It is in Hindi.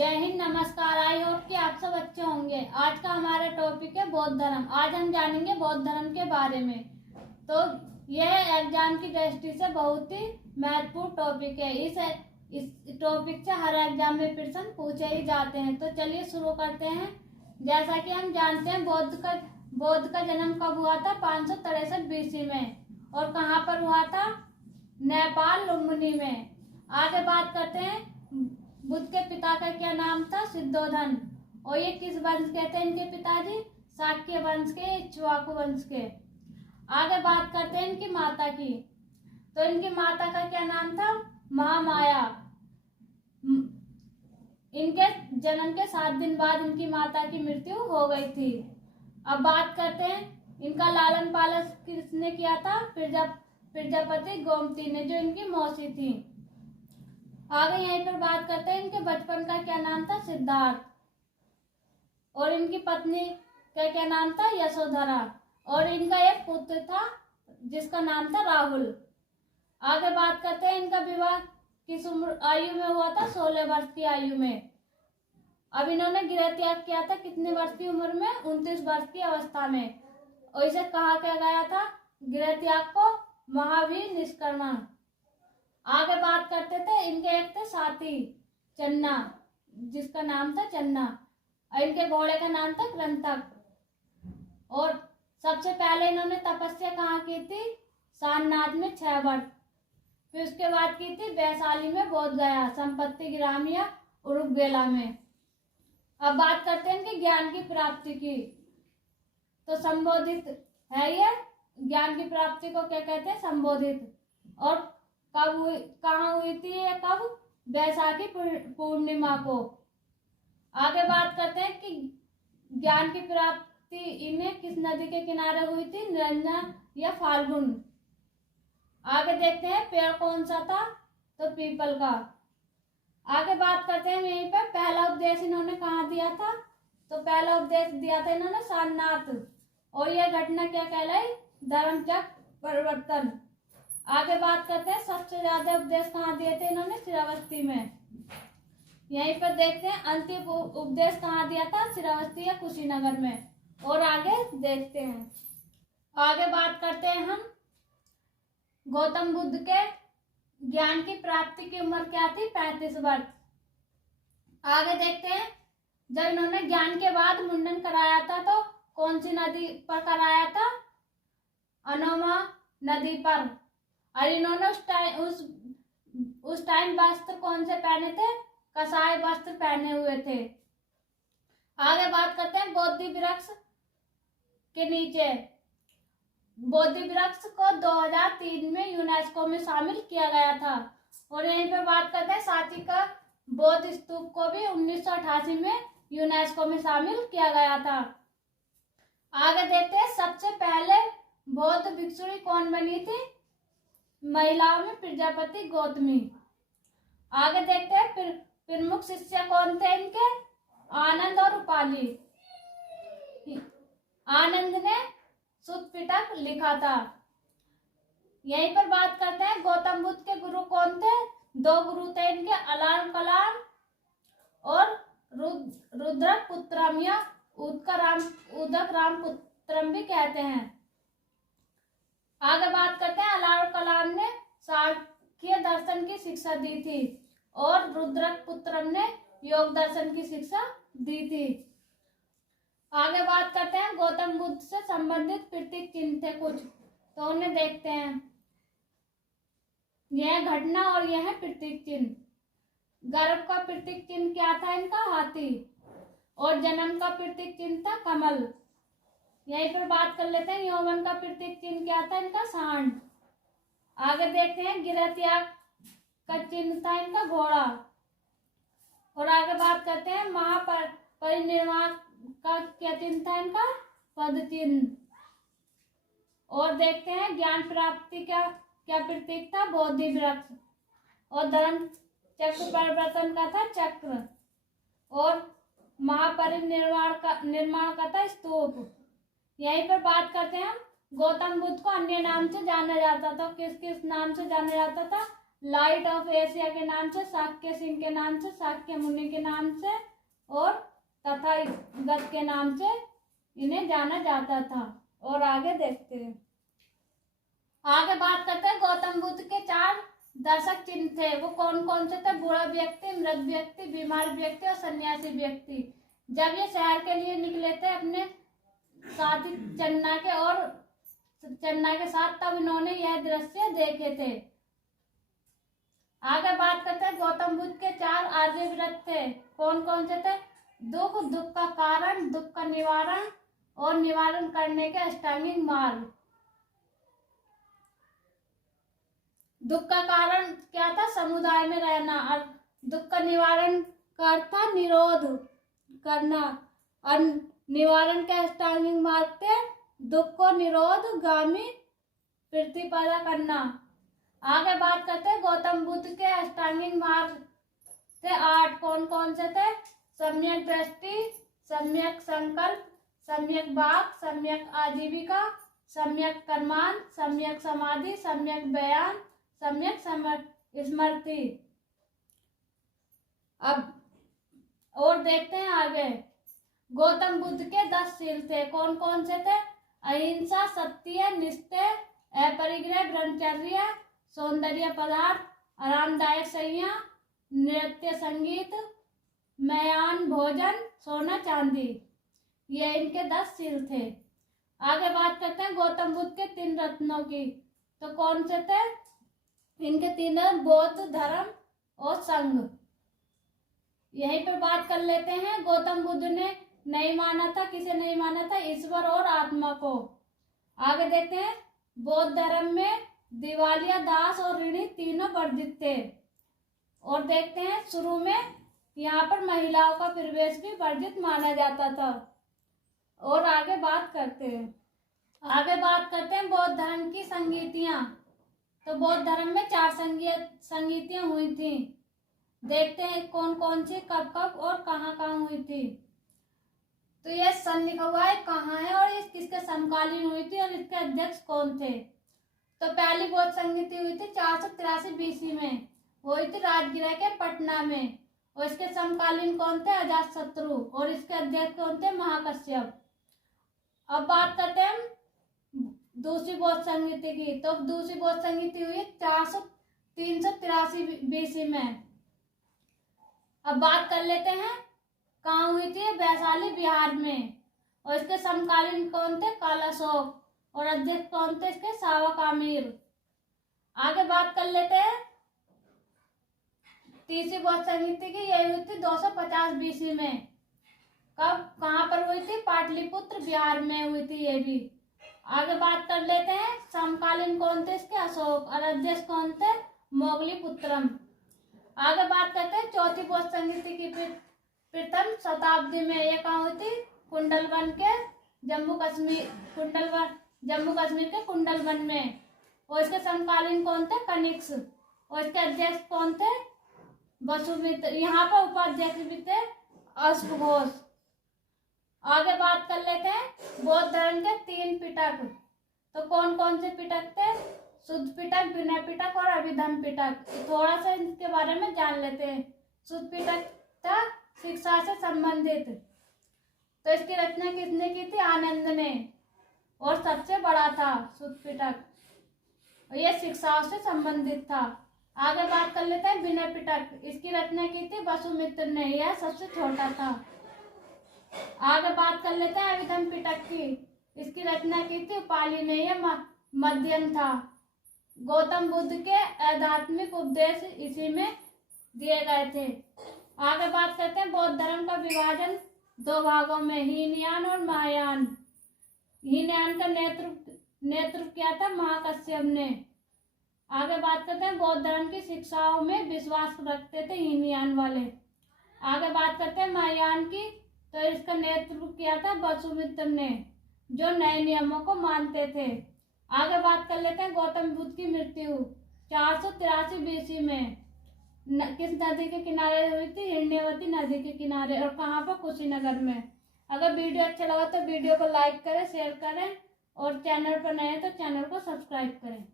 जय हिंद, नमस्कार। आई होप कि आप सब अच्छे होंगे। आज का हमारा टॉपिक है बौद्ध धर्म। आज हम जानेंगे बौद्ध धर्म के बारे में। तो यह एग्जाम की दृष्टि से बहुत ही महत्वपूर्ण टॉपिक है। इस टॉपिक से हर एग्जाम में प्रश्न पूछे ही जाते हैं। तो चलिए शुरू करते हैं। जैसा कि हम जानते हैं बौद्ध का जन्म कब हुआ था? 563 BC में। और कहाँ पर हुआ था? नेपाल लुम्बिनी में। आगे बात करते हैं, बुद्ध के पिता का क्या नाम था? सिद्धोधन। और ये किस वंश के थे इनके पिताजी? शाक्य वंश के, इक्ष्वाकु वंश के। आगे बात करते हैं इनकी माता की। तो इनकी माता का क्या नाम था? महामाया। इनके जन्म के 7 दिन बाद इनकी माता की मृत्यु हो गई थी। अब बात करते हैं इनका लालन पालन किसने किया था? प्रजापति गोमती ने, जो इनकी मौसी थी। आगे यहीं पर बात करते हैं इनके बचपन का क्या नाम था? सिद्धार्थ। और इनकी पत्नी का क्या नाम था? यशोधरा। और इनका एक पुत्र था जिसका नाम था राहुल। आगे बात करते हैं इनका विवाह किस आयु में हुआ था? 16 वर्ष की आयु में। अब इन्होंने गृह त्याग किया था कितने वर्ष की उम्र में? 29 वर्ष की अवस्था में। और इसे कहा क्या गया था गृह त्याग को? महावीर निष्कर्मण। आगे बात करते थे इनके एक थे साथी, चन्ना, जिसका नाम था चन्ना। और इनके घोड़े का नाम था कृंतक। और सबसे पहले इन्होंने तपस्या कहाँ की थी? सारनाथ में 6 वर्ष। फिर उसके बाद की थी वैशाली में, बोध गया, संपत्ति ग्राम या उरुग्वेला में। अब बात करते हैं इनके ज्ञान की प्राप्ति की। तो संबोधित है ये। ज्ञान की प्राप्ति को क्या कहते हैं? संबोधित। और कहाँ हुई थी ये? कब? वैशाखी पूर्णिमा को। आगे बात करते हैं कि ज्ञान की प्राप्ति इन्हें किस नदी के किनारे हुई थी? निरंजन या फाल्गुन। आगे देखते हैं पेड़ कौन सा था? तो पीपल का। आगे बात करते हैं यहीं पे पहला उपदेश इन्होंने कहाँ दिया था? तो पहला उपदेश दिया था इन्होंने सारनाथ। और यह घटना क्या कहलाई? धर्मचक्र परिवर्तन। आगे बात करते हैं सबसे ज्यादा उपदेश कहाँ दिए थे इन्होंने? श्रावस्ती में। यहीं पर देखते हैं अंतिम उपदेश कहाँ दिया था? श्रावस्ती या कुशीनगर में। और आगे देखते हैं। आगे बात करते हैं हम गौतम बुद्ध के ज्ञान की प्राप्ति की उम्र क्या थी? 35 वर्ष। आगे देखते हैं जब इन्होंने ज्ञान के बाद मुंडन कराया था तो कौन सी नदी पर कराया था? अनोमा नदी पर। और इन्होंने उस टाइम वस्त्र कौन से पहने थे? कसाय वस्त्र पहने हुए थे। आगे बात करते हैं बोधि वृक्ष के नीचे। बोधि वृक्ष को 2003 में यूनेस्को में शामिल किया गया था। और यहीं पे बात करते हैं सांची का बौद्ध स्तूप को भी 1988 में यूनेस्को में शामिल किया गया था। आगे देखते हैं सबसे पहले बौद्ध भिक्षुणी कौन बनी थी? महिलाओं में प्रजापति गौतमी। आगे देखते हैं प्रमुख शिष्य कौन थे इनके? आनंद और उपाली। आनंद ने सुत्त पिटक लिखा था। यहीं पर बात करते हैं गौतम बुद्ध के गुरु कौन थे? 2 गुरु थे इनके, अलार्म कलाम और रुद्रक पुत्रम या उदक राम पुत्रम भी कहते हैं। आगे बात करते हैं अलार्म कलाम ने सांख्य दर्शन की शिक्षा दी थी और रुद्रक पुत्रम ने योग दर्शन की शिक्षा दी थी। आगे बात करते हैं गौतम बुद्ध से संबंधित प्रतीक चिन्ह थे कुछ, तो उन्हें देखते हैं। यह घटना और यह प्रतीक चिन्ह। गर्भ का प्रतीक चिन्ह क्या था इनका? हाथी। और जन्म का प्रतीक चिन्ह था कमल। यहीं पर बात कर लेते हैं यौवन का प्रतीक चिन्ह क्या था इनका? सांड। आगे देखते हैं गृह त्याग का चिन्ह था इनका घोड़ा। और आगे बात करते हैं महापरिनिर्वाण का क्या चिन्ह था इनका? पद चिन्ह। और देखते हैं ज्ञान प्राप्ति का क्या प्रतीक था? बोधि वृक्ष। और धर्म चक्र परिवर्तन का था चक्र। और निर्माण का था स्तूप। यहीं पर बात करते हैं हम गौतम बुद्ध को अन्य नाम से जाना जाता था। किस किस नाम से जाना जाता था? लाइट ऑफ एशिया के नाम से, शाक्य सिंह के नाम से, शाक्य मुनि के नाम से और तथागत के नाम से इन्हें जाना जाता था। और आगे देखते हैं, आगे बात करते हैं गौतम बुद्ध के 4 दर्शक चिन्ह थे। वो कौन कौन से थे? बूढ़ा व्यक्ति, मृत व्यक्ति, बीमार व्यक्ति और सन्यासी व्यक्ति। जब ये शहर के लिए निकले थे अपने साथी चन्ना के साथ, तब इन्होंने यह दृश्य देखे थे। आगे बात करते हैं गौतम बुद्ध के 4 आर्य व्रत थे। कौन कौन से थे? दुख, दुख का कारण, दुख का निवारण और निवारण करने के अष्टांगिक मार्ग। दुख का कारण क्या था? समुदाय में रहना। और दुख का निवारण का अर्थ था निरोध करना। और निवारण के अष्टांगिक मार्ग थे दुख को निरोधगामी प्रतिपदा करना। आगे बात करते हैं गौतम बुद्ध के अष्टांगिक मार्ग थे 8। कौन कौन से थे? सम्यक दृष्टि, सम्यक संकल्प, सम्यक वाक, सम्यक आजीविका, सम्यक कर्मांत, सम्यक समाधि, सम्यक बयान, सम्यक स्मृति। अब और देखते हैं आगे, गौतम बुद्ध के 10 शील थे। कौन कौन से थे? अहिंसा, सत्य, निश्चय, अपरिग्रह, ब्रह्मचर्य, सौंदर्य पदार्थ, आरामदायक शैया, नृत्य संगीत, मयान भोजन, सोना चांदी। ये इनके 10 शील थे। आगे बात करते हैं गौतम बुद्ध के 3 रत्नों की। तो कौन से थे? इनके 3 बौद्ध धर्म और संघ। यहीं पर बात कर लेते हैं। गौतम बुद्ध ने नहीं माना था, किसे नहीं माना था? ईश्वर और आत्मा को। आगे देखते हैं, बौद्ध धर्म में दिवालिया, दास और ऋणी तीनों वर्जित थे। और देखते हैं, शुरू में यहाँ पर महिलाओं का प्रवेश भी वर्जित माना जाता था। और आगे बात करते हैं, बौद्ध धर्म की संगीतियां। तो बौद्ध धर्म में 4 संगीतियां हुई थी। देखते हैं कौन कौन सी, कब कब और कहाँ कहाँ हुई थी। तो ये सन लिखा हुआ है कहाँ है और ये किसके समकालीन हुई थी और इसके अध्यक्ष कौन थे। तो पहली बौद्ध संगीति हुई थी 483 BC में, हुई थी राजगृह के पटना में। और इसके समकालीन कौन थे? अजातशत्रु। और इसके अध्यक्ष कौन थे? महाकश्यप। अब बात करते हैं दूसरी बौद्ध संगीति की। तो दूसरी बौद्ध संगीति हुई 383 BC में। अब बात कर लेते हैं कहाँ हुई थी? वैशाली बिहार में। और इसके समकालीन कौन थे? कालाशोक। और अध्यक्ष कौन थे इसके? सावक आमीर। आगे बात कर लेते हैं तीसरी बौद्ध संगीति की। यही हुई थी 250 BC में। कब, कहाँ पर हुई थी? पाटलिपुत्र बिहार में हुई थी ये भी। आगे बात कर लेते हैं समकालीन कौन थे इसके? अशोक। और अध्यक्ष कौन थे? मोगलीपुत्रम। आगे बात करते हैं चौथी बौद्ध संगीति की। प्रथम शताब्दी में ये कहाँ हुई थी? कुंडलवन के जम्मू कश्मीर के कुंडलवन में। और इसके समकालीन कौन थे? कनिष्क। और इसके अध्यक्ष कौन थे? वसुमित्र। यहाँ पर उपाध्यक्ष भी थे अश्वघोष। आगे बात कर लेते हैं बौद्ध धर्म के 3 पिटक। तो कौन कौन से पिटक थे? शुद्ध पिटक, विनय पिटक और अभिधम पिटक। थोड़ा सा इनके बारे में जान लेते हैं। शुद्ध पिटक था शिक्षा से संबंधित। तो इसकी रचना किसने की थी? आनंद ने। और सबसे बड़ा था शुद्ध पिटक, और यह शिक्षाओं से संबंधित था। आगे बात कर लेते हैं विनय पिटक। इसकी रचना की थी वसुमित्र ने, यह सबसे छोटा था। आगे बात कर लेते हैं अभिधम पिटक की। इसकी रचना की थी उपाली ने, यह मध्यम था। गौतम बुद्ध के आध्यात्मिक उपदेश इसी में दिए गए थे। आगे बात करते हैं बौद्ध धर्म का विभाजन 2 भागों में, हीनयान और महायान। हीनयान का नेतृत्व किया था महाकश्यप ने। आगे बात करते हैं बौद्ध धर्म की शिक्षाओं में विश्वास रखते थे हीनयान वाले। आगे बात करते हैं महायान की। तो इसका नेतृत्व किया था वसुमित्र ने, जो नए नियमों को मानते थे। आगे बात कर लेते हैं गौतम बुद्ध की मृत्यु 483 BC में किस नदी के किनारे हुई थी? हिरण्यवती नदी के किनारे। और कहाँ पर? कुशीनगर में। अगर वीडियो अच्छा लगा तो वीडियो को लाइक करें, शेयर करें और चैनल पर नए हैं तो चैनल को सब्सक्राइब करें।